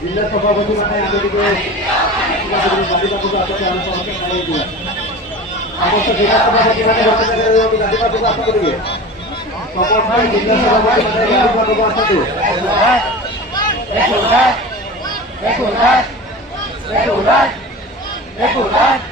जिल्हा सभापती माने आगे के गाडीपासून आता ते अनुसरण नाही दिला समस्त जिल्हा सभापती माने वक्तव्य गाडीपासून आता करूया सपोर्ट आहे जिल्हा सभापती माने गाडीपासून आता तो एक उलट